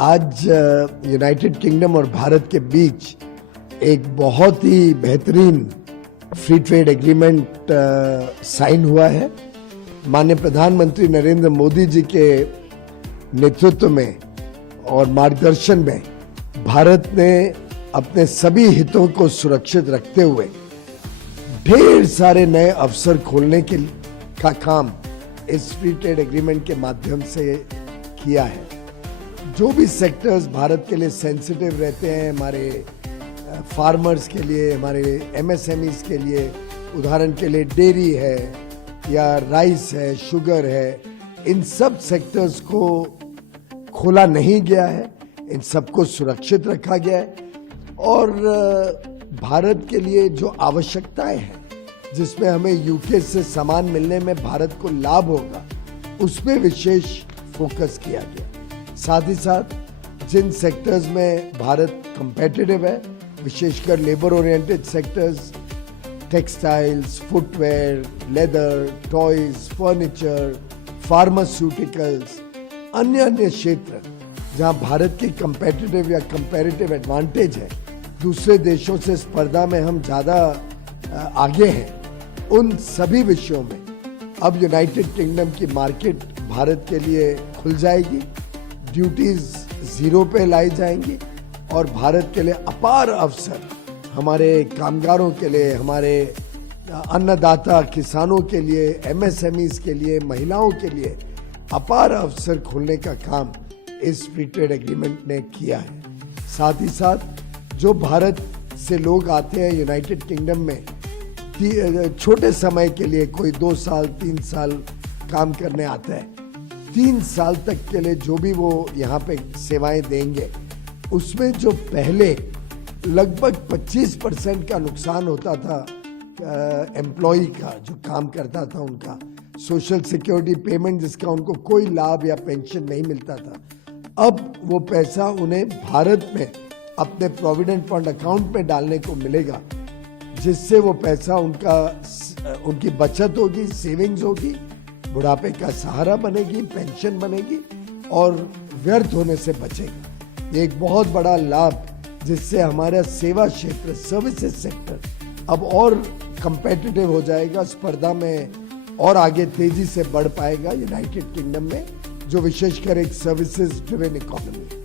आज United kingdom और भारत के बीच एक बहुत ही बेहतरीन फ्री ट्रेड एग्रीमेंट साइन हुआ है। माननीय प्रधानमंत्री नरेंद्र मोदी जी के नेतृत्व में और मार्गदर्शन में भारत ने अपने सभी हितों को सुरक्षित रखते हुए ढेर सारे नए अवसर खोलने का काम इस फ्री ट्रेड एग्रीमेंट के माध्यम से किया है। जो भी सेक्टर्स भारत के लिए सेंसिटिव रहते हैं, हमारे फार्मर्स के लिए, हमारे एमएसएमईज के लिए, उदाहरण के लिए डेयरी है या राइस है, शुगर है, इन सब सेक्टर्स को खोला नहीं गया है, इन सबको सुरक्षित रखा गया है। और भारत के लिए जो आवश्यकताएं हैं जिसमें हमें यूके से सामान मिलने में भारत को लाभ होगा, उसमें विशेष फोकस किया गया। साथ ही साथ जिन सेक्टर्स में भारत कंपेटिटिव है, विशेषकर labour oriented sectors, textiles, footwear, leather, toys, furniture, pharmaceuticals, अन्य क्षेत्र जहां भारत की कंपेटिटिव या कंपैरेटिव एडवांटेज है, दूसरे देशों से स्पर्धा में हम ज़्यादा आगे हैं, उन सभी विषयों में अब यूनाइटेड किंगडम की मार्केट भारत के लिए खुल जाएगी। ड्यूटीज जीरो पे लाई जाएंगी और भारत के लिए अपार अवसर, हमारे कामगारों के लिए, हमारे अन्नदाता किसानों के लिए, एमएसएमईज के लिए, महिलाओं के लिए अपार अवसर खोलने का काम इस फ्री ट्रेड एग्रीमेंट ने किया है। साथ ही साथ जो भारत से लोग आते हैं यूनाइटेड किंगडम में छोटे समय के लिए, कोई 2 साल 3 साल काम करने आता है, 3 साल तक के लिए जो भी वो यहाँ पे सेवाएं देंगे, उसमें जो पहले लगभग 25% का नुकसान होता था एम्प्लॉय का, जो काम करता था उनका सोशल सिक्योरिटी पेमेंट जिसका उनको कोई लाभ या पेंशन नहीं मिलता था, अब वो पैसा उन्हें भारत में अपने प्रोविडेंट फंड अकाउंट में डालने को मिलेगा, जिससे वो पैसा उनकी बचत होगी, सेविंग्स होगी, बुढ़ापे का सहारा बनेगी, पेंशन बनेगी और व्यर्थ होने से बचेगा। ये एक बहुत बड़ा लाभ जिससे हमारा सेवा क्षेत्र, सर्विसेज सेक्टर अब और कंपेटिटिव हो जाएगा, स्पर्धा में और आगे तेजी से बढ़ पाएगा यूनाइटेड किंगडम में, जो विशेषकर एक सर्विसेज ड्रिवन इकोनॉमी है।